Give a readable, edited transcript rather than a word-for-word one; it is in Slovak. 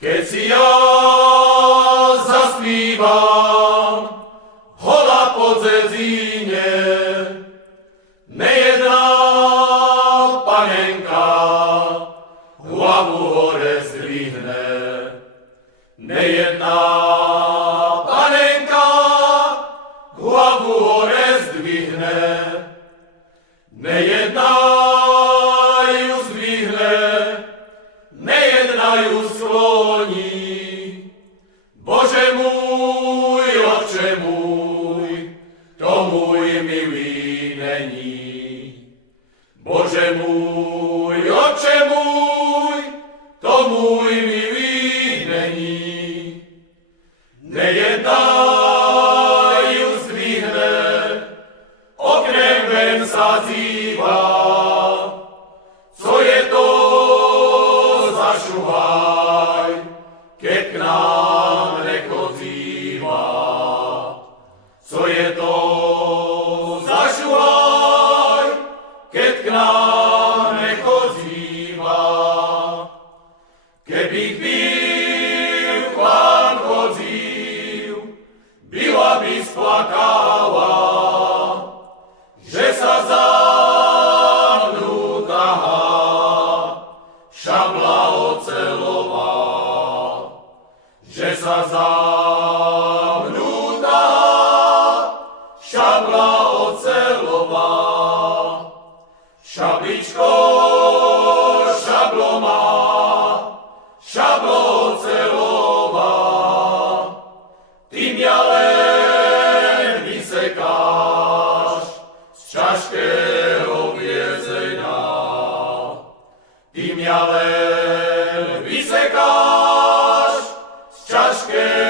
Keď si ja zaspívam hola po dzedzine, nejedná panenka hlavu hore zdvihne. Nejedná panenka hlavu hore zdvihne. Nejedná ju zdvihne, nejedná ju skloní. Bože môj, Otče môj, to môj milý není. Bože môj, Otče môj, to môj milý není. Nejedná ju zdvihne, oknem ven sa díva. Co je to za šuhaj, keď k nám nechodzíva? Co je to za šuhaj, keď k nám nechodzíva? Keby byl k vám chodzív, byla by splakala, že sa za mnou tahá šabla ocelová. Že sa za mnou tahá šabla ocelová. Šabličko, šablo má, šablo ocelová, ty mňa len vysekáš z ťažkého vězenia. Ty mňa len vysekáš z ťažkého